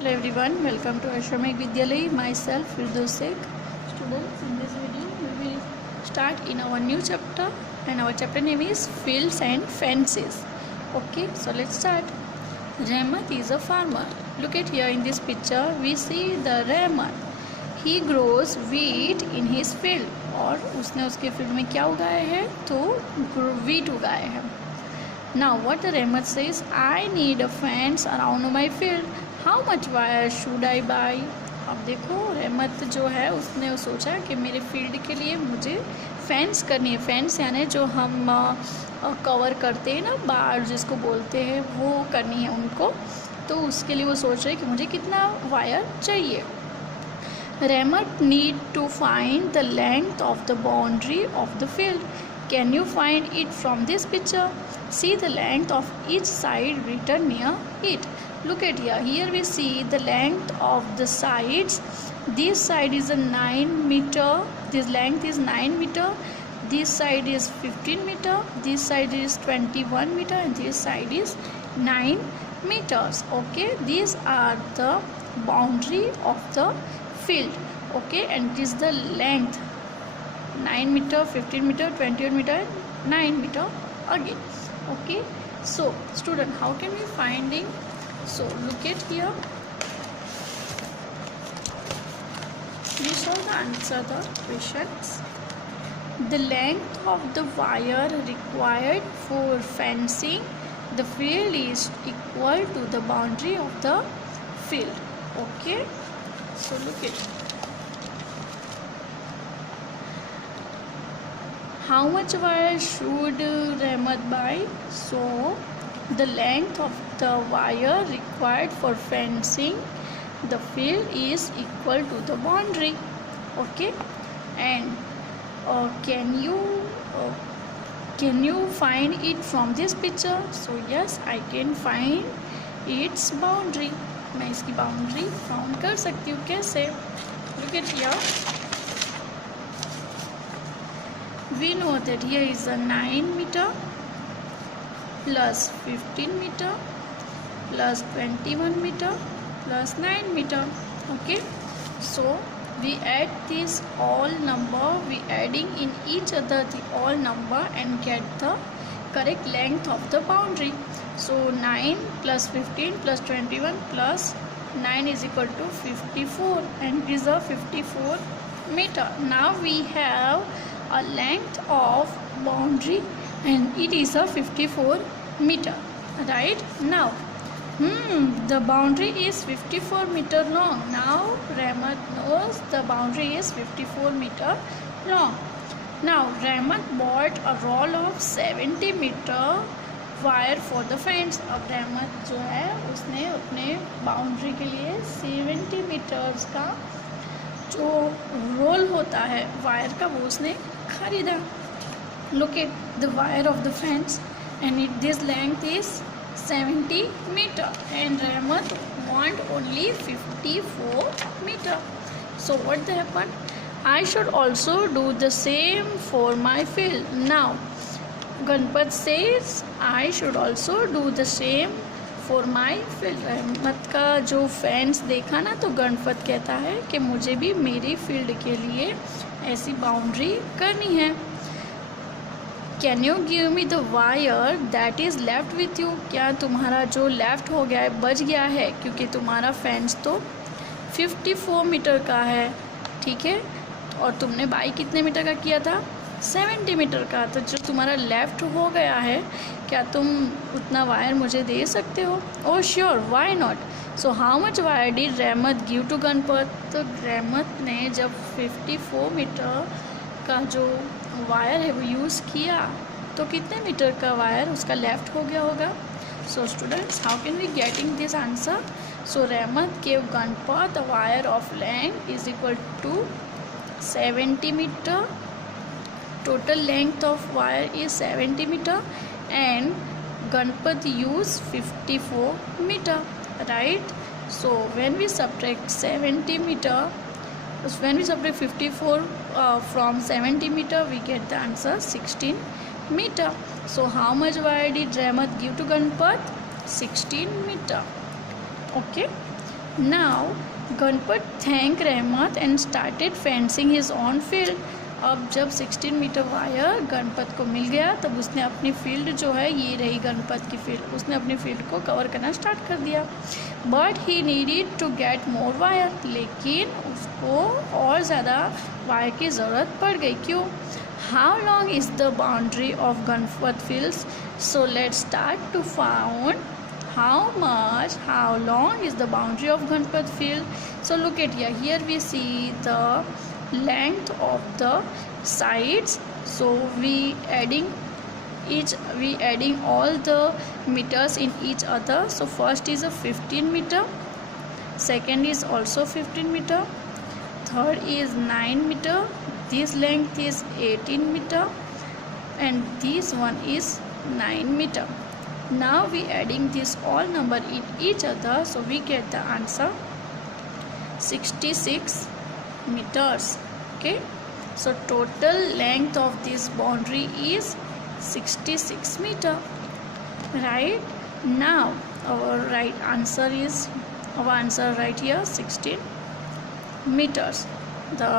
Hello everyone, welcome to Ashramik Vidyalay. Myself Firdaus Sheikh. Students, in this video we will start in our new chapter and our chapter name is Fields and Fences. Okay, so let's start. Rahmat is a farmer. Look at here in this picture we see the Rahmat. He grows wheat in his field. और उसने उसके field में क्या उगाया है? तो wheat उगाया है. Now what the Rahmat says, I need a fence around my field. How much wire should I by. अब देखो रहमत जो है उसने सोचा कि मेरे फील्ड के लिए मुझे फेंस करनी है. फेंस यानी जो हम कवर करते हैं ना, बार जिसको बोलते हैं, वो करनी है उनको. तो उसके लिए वो सोच रहे कि मुझे कितना वायर चाहिए. Rahmat need to find the length of the boundary of the field. Can you find it from this picture? See the length of each side written near it. Look at here. Here we see the length of the sides. This side is a 9 meter. This length is 9 meter. This side is 15 meter. This side is 21 meter. And this side is 9 meters. Okay. These are the boundary of the field. Okay. And this is the length. 9 meter, 15 meter, 21 meter, 9 meter again. Okay, so student, how can we finding? So look at here, we shall answer the questions. The length of the wire required for fencing the field is equal to the boundary of the field. Okay, so look at how much wire should Rahmat buy? So the length of the wire required for fencing the field is equal to the boundary. Okay, and can you find it from this picture? So yes, I can find its boundary. मैं इसकी boundary found कर सकती हूँ. कैसे? Look at here. We know that here is a 9 meter plus 15 meter plus 21 meter plus 9 meter. Okay, so we add this all number, we adding in each other the all number and get the correct length of the boundary. So 9 plus 15 plus 21 plus 9 is equal to 54 and it is a 54 meter. Now we have a length of boundary and it is a 54 meter, right? Now the boundary is 54 meter long. Now Rahmat knows the boundary is 54 meter long. Now Rahmat bought a roll of 70 meter wire for the fence. अब रहमत जो है उसने अपने boundary के लिए 70 metres का जो रोल होता है वायर का, वो उसने खरीदा. Look at the wire of the fence and this length is 70 meter and Rahmat want only 54 meter. So what happened? I should also do the same for my field. Now Ganpat says I should also do the same for my field. रहमत का जो fans देखा ना, तो गणपत कहता है कि मुझे भी मेरी फील्ड के लिए ऐसी बाउंड्री करनी है. Can you give me the wire that is left with you. क्या तुम्हारा जो लेफ्ट हो गया है, बच गया है, क्योंकि तुम्हारा फैंस तो 54 मीटर का है, ठीक है, और तुमने बाई कितने मीटर का किया था? 70 मीटर का. तो जो तुम्हारा लेफ़्ट हो गया है, क्या तुम उतना वायर मुझे दे सकते हो? Oh sure, why not. So how much wire did Rahmat give to Ganpat? तो रहमत ने जब 54 मीटर का जो वायर है वो यूज़ किया, तो कितने मीटर का वायर उसका लेफ़्ट हो गया होगा? So students, how can we getting this answer? So Rahmat gave Ganpat a wire of length is equal to 70 meter. Total length of wire is 70 meter and Ganpat used 54 meter, right? So when we subtract 70 meter, when we subtract 54 from 70 meter, we get the answer 16 meter. So how much wire did Rahmat give to Ganpat? 16 meter. Okay, Now Ganpat thanked Rahmat and started fencing his own field. अब जब 16 metre wire Ganpat को मिल गया तब उसने अपनी field जो है, ये रही गणपत की फील्ड, उसने अपनी फील्ड को कवर करना स्टार्ट कर दिया. But he needed to get more wire, लेकिन उसको और ज़्यादा वायर की ज़रूरत पड़ गई. क्यों? How long is the boundary of Ganpat fields? So let's start to found how long is the boundary of Ganpat field. So look at here we see the length of the sides. So we adding all the meters in each other. So first is a 15 meter, second is also 15 meter, third is 9 meter, this length is 18 meter, and this one is 9 meter. Now we adding this all number in each other, so we get the answer 66 meters. Okay, so total length of this boundary is 66 meter. Right, now our answer right here 16 meters. The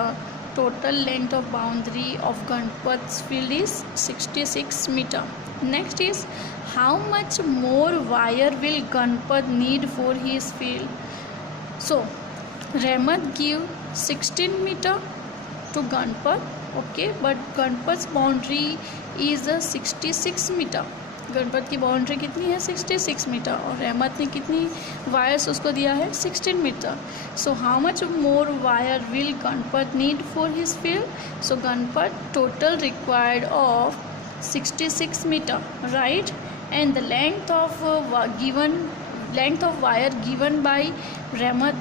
total length of boundary of Ganpat's field is 66 meter. Next is, how much more wire will Ganpat need for his field? So Rahmat give 16 meter to Ganpat, okay, but Ganpat's boundary is a 66 meter. Ganpat की boundary कितनी है? 66 metre. और रहमत ने कितनी wires उसको दिया है? 16 meter. So how much more wire will Ganpat need for his field? So Ganpat total required of 66 meter, right? And the length of wire given by Rahmat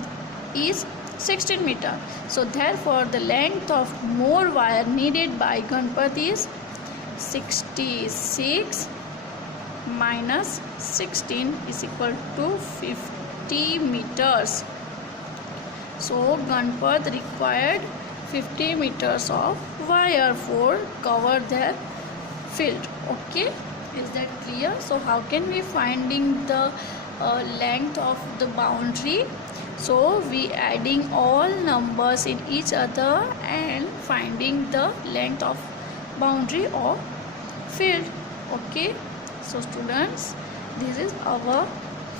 is 16 meter. So therefore the length of more wire needed by Ganpat is 66 minus 16 is equal to 50 meters. So Ganpat required 50 meters of wire for cover their field. Okay, is that clear? So how can we finding the length of the boundary? So we adding all numbers in each other and finding the length of boundary of field. Okay, so students, this is our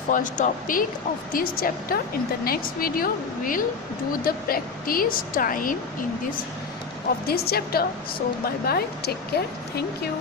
first topic of this chapter. In the next video we will do the practice time in this chapter. So bye bye, take care, thank you.